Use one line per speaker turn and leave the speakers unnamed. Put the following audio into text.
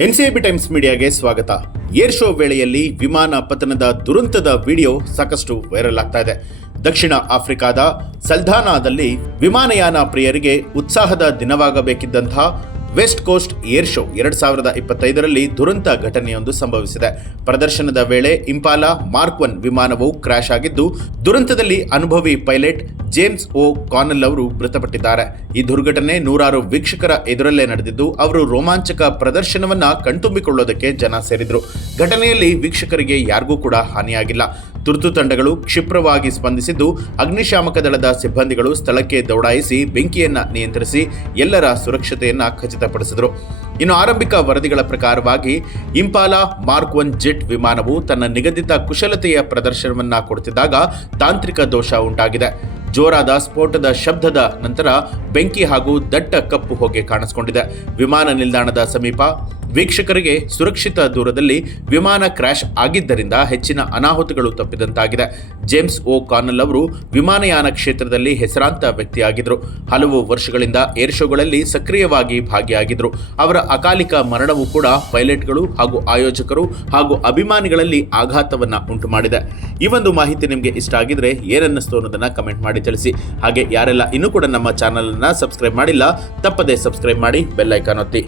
NCIB times ಮೀಡಿಯಾಗೆ ಸ್ವಾಗತ. Air show ವೇಳೆಯಲ್ಲಿ ವಿಮಾನ ಪತನದ ದುರಂತದ ವಿಡಿಯೋ ಸಾಕಷ್ಟು ವೈರಲ್ ಆಗ್ತಾ ಇದೆ. ದಕ್ಷಿಣ ಆಫ್ರಿಕಾದ ಸಲ್ಧಾನಾದಲ್ಲಿ ವಿಮಾನಯಾನ ಪ್ರಿಯರಿಗೆ ಉತ್ಸಾಹದ ದಿನವಾಗಬೇಕಿದ್ದಂತಹ ವೆಸ್ಟ್ ಕೋಸ್ಟ್ ಏರ್ ಶೋ ಎರಡ್ ಸಾವಿರದ ಇಪ್ಪತ್ತೈದರಲ್ಲಿ ದುರಂತ ಘಟನೆಯೊಂದು ಸಂಭವಿಸಿದೆ. ಪ್ರದರ್ಶನದ ವೇಳೆ ಇಂಪಾಲಾ ಮಾರ್ಕ್ ಒನ್ ವಿಮಾನವು ಕ್ರಾಶ್ ಆಗಿದ್ದು, ದುರಂತದಲ್ಲಿ ಅನುಭವಿ ಪೈಲಟ್ ಜೇಮ್ಸ್ ಓ ಕಾನಲ್ ಅವರು ಮೃತಪಟ್ಟಿದ್ದಾರೆ. ಈ ದುರ್ಘಟನೆ ನೂರಾರು ವೀಕ್ಷಕರ ಎದುರಲ್ಲೇ ನಡೆದಿದ್ದು, ಅವರು ರೋಮಾಂಚಕ ಪ್ರದರ್ಶನವನ್ನ ಕಣ್ತುಂಬಿಕೊಳ್ಳೋದಕ್ಕೆ ಜನ ಸೇರಿದ್ರು. ಘಟನೆಯಲ್ಲಿ ವೀಕ್ಷಕರಿಗೆ ಯಾರಿಗೂ ಕೂಡ ಹಾನಿಯಾಗಿಲ್ಲ. ತುರ್ತು ತಂಡಗಳು ಕ್ಷಿಪ್ರವಾಗಿ ಸ್ಪಂದಿಸಿದ್ದು, ಅಗ್ನಿಶಾಮಕ ದಳದ ಸಿಬ್ಬಂದಿಗಳು ಸ್ಥಳಕ್ಕೆ ದೌಡಾಯಿಸಿ ಬೆಂಕಿಯನ್ನು ನಿಯಂತ್ರಿಸಿ ಎಲ್ಲರ ಸುರಕ್ಷತೆಯನ್ನ ಖಚಿತಪಡಿಸಿದರು. ಇನ್ನು ಆರಂಭಿಕ ವರದಿಗಳ ಪ್ರಕಾರವಾಗಿ, ಇಂಪಾಲಾ ಮಾರ್ಕ್ ಒನ್ ಜೆಟ್ ವಿಮಾನವು ತನ್ನ ನಿಗದಿತ ಕುಶಲತೆಯ ಪ್ರದರ್ಶನವನ್ನ ಕೊಡುತ್ತಿದ್ದಾಗ ತಾಂತ್ರಿಕ ದೋಷ ಉಂಟಾಗಿದೆ. ಜೋರಾದ ಸ್ಫೋಟದ ಶಬ್ದದ ನಂತರ ಬೆಂಕಿ ಹಾಗೂ ದಟ್ಟ ಕಪ್ಪು ಹೊಗೆ ಕಾಣಿಸಿಕೊಂಡಿದೆ. ವಿಮಾನ ನಿಲ್ದಾಣದ ಸಮೀಪ ವೀಕ್ಷಕರಿಗೆ ಸುರಕ್ಷಿತ ದೂರದಲ್ಲಿ ವಿಮಾನ ಕ್ರ್ಯಾಶ್ ಆಗಿದ್ದರಿಂದ ಹೆಚ್ಚಿನ ಅನಾಹುತಗಳು ತಪ್ಪಿದಂತಾಗಿದೆ. ಜೇಮ್ಸ್ ಓ ಕಾನಲ್ ಅವರು ವಿಮಾನಯಾನ ಕ್ಷೇತ್ರದಲ್ಲಿ ಹೆಸರಾಂತ ವ್ಯಕ್ತಿಯಾಗಿದ್ದರು. ಹಲವು ವರ್ಷಗಳಿಂದ ಏರ್ ಶೋಗಳಲ್ಲಿ ಸಕ್ರಿಯವಾಗಿ ಭಾಗಿಯಾಗಿದ್ದರು. ಅವರ ಅಕಾಲಿಕ ಮರಣವು ಕೂಡ ಪೈಲಟ್ಗಳು ಹಾಗೂ ಆಯೋಜಕರು ಹಾಗೂ ಅಭಿಮಾನಿಗಳಲ್ಲಿ ಆಘಾತವನ್ನು ಉಂಟು ಮಾಡಿದೆ ಈ ಒಂದು ಮಾಹಿತಿ ನಿಮಗೆ ಇಷ್ಟ ಆಗಿದ್ರೆ ಏನನ್ನಿಸ್ತು ಅನ್ನೋದನ್ನು ಕಮೆಂಟ್ ಮಾಡಿ ತಿಳಿಸಿ. ಹಾಗೆ ಯಾರೆಲ್ಲ ಇನ್ನೂ ಕೂಡ ನಮ್ಮ ಚಾನಲನ್ನು ಸಬ್ಸ್ಕ್ರೈಬ್ ಮಾಡಿಲ್ಲ, ತಪ್ಪದೆ ಸಬ್ಸ್ಕ್ರೈಬ್ ಮಾಡಿ ಬೆಲ್ಲೈಕಾನ್ ಒತ್ತಿ.